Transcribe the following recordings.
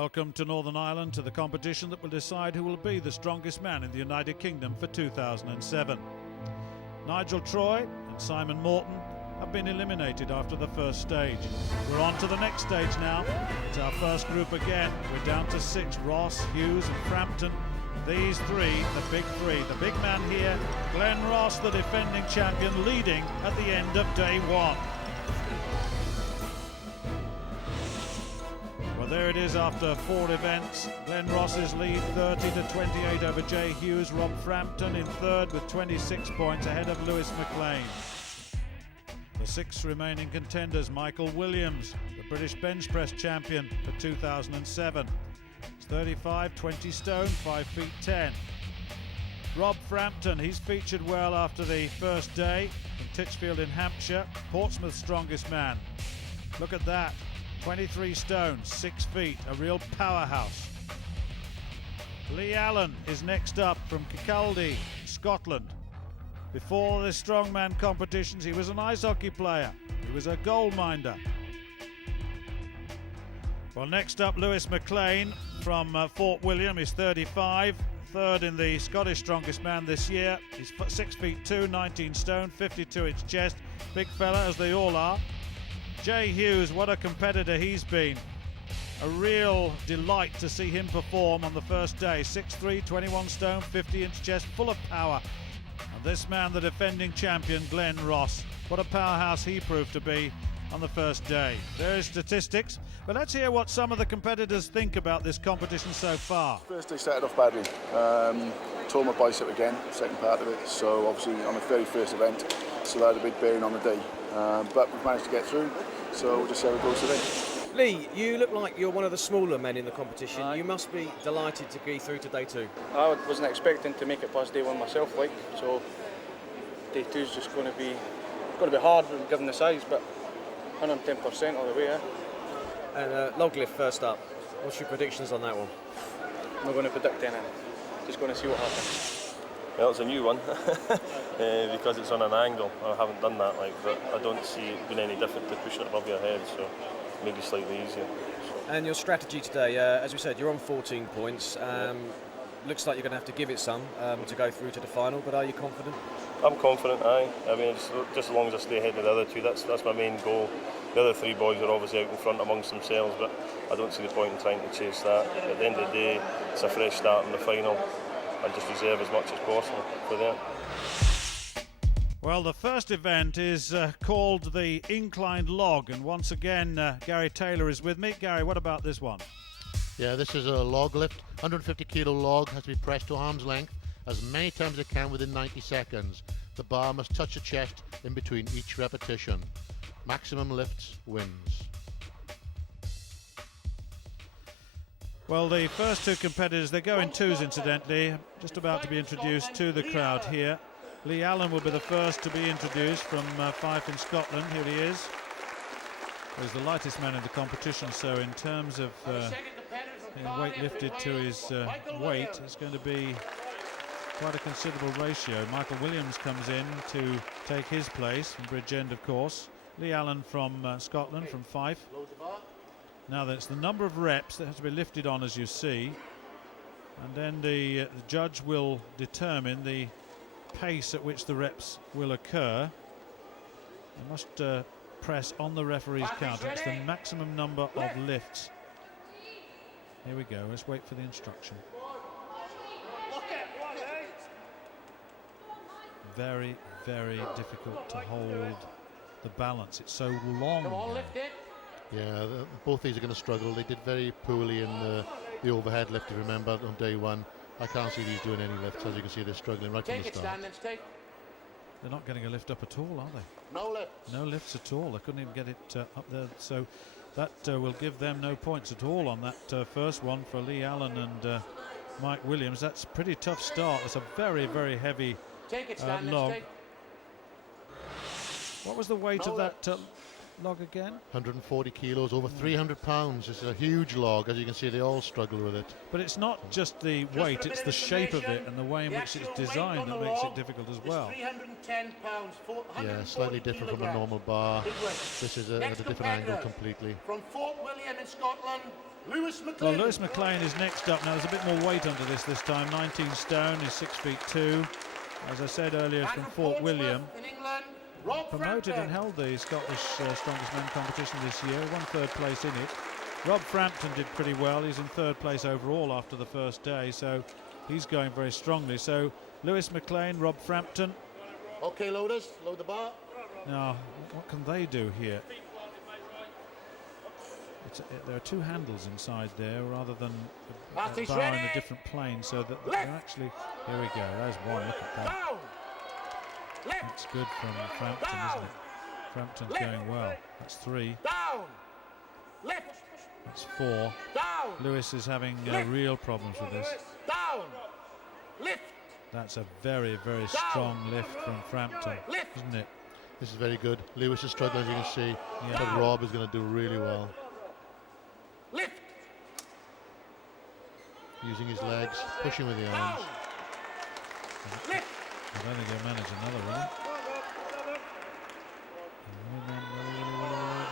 Welcome to Northern Ireland, to the competition that will decide who will be the strongest man in the United Kingdom for 2007. Nigel Troy and Simon Morton have been eliminated after the first stage. We're on to the next stage now. It's our first group again. We're down to 6, Ross, Hughes and Frampton. These three, the big three. The big man here, Glenn Ross, the defending champion, leading at the end of day 1. Well, there it is after 4 events. Glenn Ross's lead 30 to 28 over Jay Hughes. Rob Frampton in third with 26 points ahead of Lewis Maclean. The 6 remaining contenders, Michael Williams, the British bench press champion for 2007. He's 35, 20 stone, 5 feet 10. Rob Frampton, he's featured well after the first day in Titchfield in Hampshire. Portsmouth's strongest man. Look at that. 23 stone, 6 feet, a real powerhouse. Lee Allen is next up from Kirkcaldy, Scotland. Before the strongman competitions, he was an ice hockey player. He was a goal minder. Well, next up, Lewis Maclean from Fort William. He's 35, third in the Scottish strongest man this year. He's 6 feet 2, 19 stone, 52-inch chest. Big fella, as they all are. Jay Hughes, what a competitor he's been. A real delight to see him perform on the first day. 6'3", 21 stone, 50-inch chest, full of power. And this man, the defending champion, Glenn Ross. What a powerhouse he proved to be on the first day. There is statistics, but let's hear what some of the competitors think about this competition so far. First day started off badly. Tore my bicep again, second part of it. So obviously on the very first event, so that had a big bearing on the day. But we've managed to get through, so we'll just see how it goes today. Lee, you look like you're one of the smaller men in the competition. You must be delighted to be through to day 2. I wasn't expecting to make it past day 1 myself, so day 2 is just going to be hard given the size, but 110% all the way. And log lift first up. What's your predictions on that one? I'm not going to predict anything. Just going to see what happens. Well, it's a new one because it's on an angle. I haven't done that, but I don't see it being any different to pushing it above your head, so maybe slightly easier. And your strategy today, as we said, you're on 14 points. Looks like you're going to have to give it some to go through to the final, but are you confident? I'm confident, aye. I mean, just as long as I stay ahead of the other 2, that's my main goal. The other 3 boys are obviously out in front amongst themselves, but I don't see the point in trying to chase that. At the end of the day, it's a fresh start in the final, and just reserve as much as possible for them. Well, the first event is called the Inclined Log, and once again Gary Taylor is with me. Gary, what about this one? Yeah, this is a log lift. 150 kilo log has to be pressed to arm's length as many times as it can within 90 seconds. The bar must touch the chest in between each repetition. Maximum lifts wins. Well, the first 2 competitors, they go in 2s incidentally, just about to be introduced to the crowd here. Lee Allen will be the first to be introduced from Fife in Scotland. Here he is. He's the lightest man in the competition, so in terms of being weight lifted to his weight, it's going to be quite a considerable ratio. Michael Williams comes in to take his place from Bridgend, of course. Lee Allen from Scotland, from Fife. Now that's the number of reps that has to be lifted on, as you see, and then the judge will determine the pace at which the reps will occur. They must press on the referee's count. It's the maximum number of lifts. Here we go. Let's wait for the instruction. Very, very difficult to hold the balance. It's so long. Yeah, both these are going to struggle. They did very poorly in the overhead lift, if you remember, on day 1. I can't see these doing any lifts. As you can see, they're struggling right from the start. They're not getting a lift up at all, are they? No lifts. No lifts at all. They couldn't even get it up there. So that will give them no points at all on that first one for Lee Allen and Mike Williams. That's a pretty tough start. It's a very, very heavy log. What was the weight of that log again? 140 kilos, over 300 pounds. This is a huge log. As you can see, they all struggle with it. But it's not just the weight, it's the shape of it and the way in which it's designed that makes it difficult as well. 310 pounds. Yeah, slightly different from a normal bar. This is at a different angle completely. From Fort William in Scotland, Lewis Well, Maclean. Lewis Maclean is next up now. There's a bit more weight under this time. 19 stone, he's 6'2". As I said earlier, from Fort William. In England, Rob Promoted and Frampton. held the Scottish Strongest Men competition this year, won 3rd place in it. Rob Frampton did pretty well. He's in 3rd place overall after the first day, so he's going very strongly. So Lewis Maclean, Rob Frampton. Okay, loaders, load the bar. Now, what can they do here? There are 2 handles inside there rather than a Party's bar in ready. a different plane, so that they're actually... Here we go, there's one, look at that. Down. Left. That's good from Frampton, isn't it? Frampton's going well. That's 3, Down. Left. that's 4. Down. Lewis is having real problems with this. Down. Lift. That's a very, very strong lift from Frampton, isn't it? This is very good. Lewis is struggling, as you can see, Yeah. but Rob is going to do really well. Lift. Using his legs, pushing with the arms. Lift. I don't think he'll manage another, will he?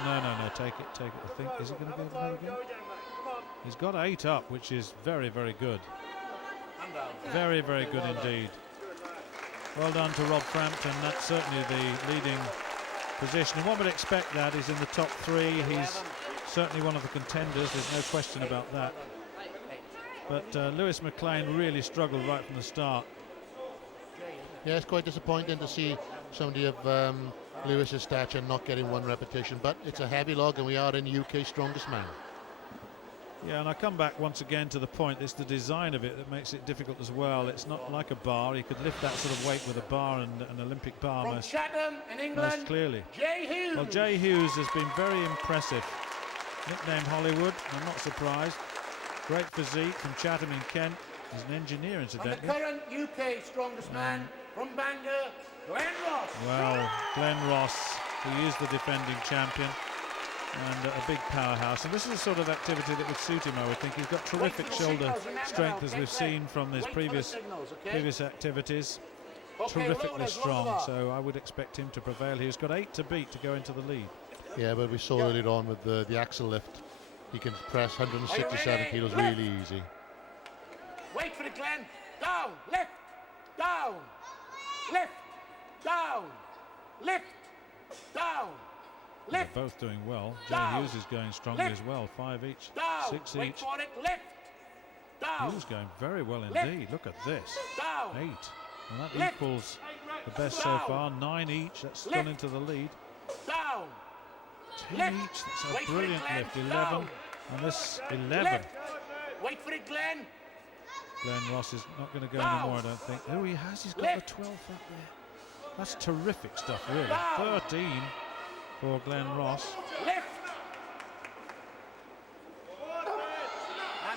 No, take it. I think, is it going to go another again? He's got 8 up, which is very, very good. Very, very good indeed. Well done to Rob Frampton. That's certainly the leading position. And one would expect that. He's in the top 3. He's certainly one of the contenders. There's no question about that. But Lewis Maclean really struggled right from the start. Yeah, it's quite disappointing to see somebody of Lewis's stature not getting 1 repetition, but it's a heavy log and we are in UK Strongest Man. Yeah, and I come back once again to the point, it's the design of it that makes it difficult as well. It's not like a bar. You could lift that sort of weight with a bar and an Olympic bar From most Chatham in England, clearly. Jay Hughes. Well, Jay Hughes has been very impressive. Nicknamed Hollywood, I'm not surprised. Great physique from Chatham in Kent. He's an engineer, And the incidentally. current UK Strongest Man from Bangor, Glenn Ross. Well, Glenn Ross, he is the defending champion and a big powerhouse. And this is the sort of activity that would suit him, I would think. He's got terrific shoulder strength, as we've seen from his previous activities. Terrifically strong, so I would expect him to prevail. He's got 8 to beat to go into the lead. Yeah, but we saw earlier on with the axle lift, he can press 167 kilos really easy. Wait for it, Glenn. Down, lift, down, lift, down, lift, down, They're lift, both doing well. Jay Down. Hughes is going strongly Lift. as well. 5 each, down. 6 Wait each. for it, lift, down, Hughes going very well Lift. indeed. Look at this. down, 8. And that Lift. equals the best so Down. far. 9 each. That's Lift. gone into the lead. down, 10 Lift. each. That's a Wait for it, brilliant Glenn. lift. 11. Down. And this 11. lift. Wait for it, Glenn. Glenn Ross is not going to go Down. anymore, I don't think. Oh, he has. He's got Lift. the 12th up there. That's terrific stuff, really. Down. 13 for Glenn Ross. Lift.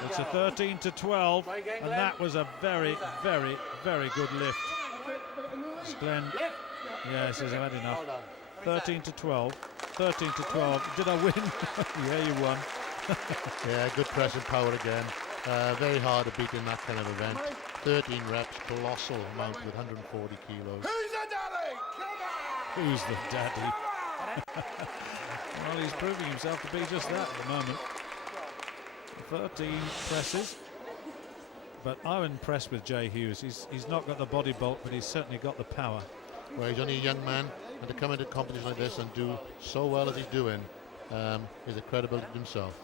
It's a 13 to 12, Try again, and Glenn. that was a very, very, very good lift. It's Glenn. Lift. Yes, he's had enough. Hold on. 13 to 12. 13 to 12. Did I win? Yeah, you won. Yeah, good press and power again. Very hard to beat in that kind of event. 13 reps, colossal amount with 140 kilos. Who's the daddy? Come on. Who's the daddy? Well, he's proving himself to be just that at the moment. 13 presses. But I'm impressed with Jay Hughes. He's not got the body bulk, but he's certainly got the power. Well, he's only a young man, and to come into a competition like this and do so well as he's doing is a credibility to himself.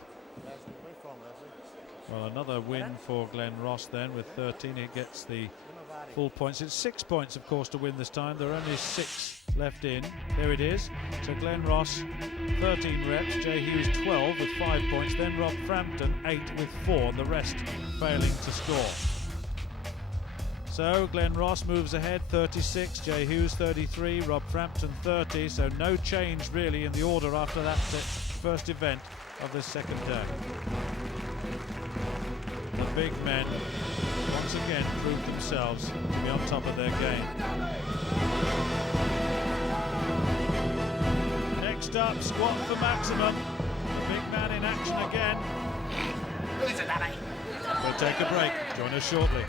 Well, another win for Glenn Ross then with 13. He gets the full points. It's 6 points, of course, to win this time. There are only 6 left in. Here it is. So Glenn Ross, 13 reps. Jay Hughes, 12 with 5 points. Then Rob Frampton, 8 with 4. The rest failing to score. So Glenn Ross moves ahead, 36. Jay Hughes, 33. Rob Frampton, 30. So no change really in the order after that first event of this second day. The big men once again proved themselves to be on top of their game. Next Next up, squat for maximum. The big man in action again. We'll take a break. Join us shortly.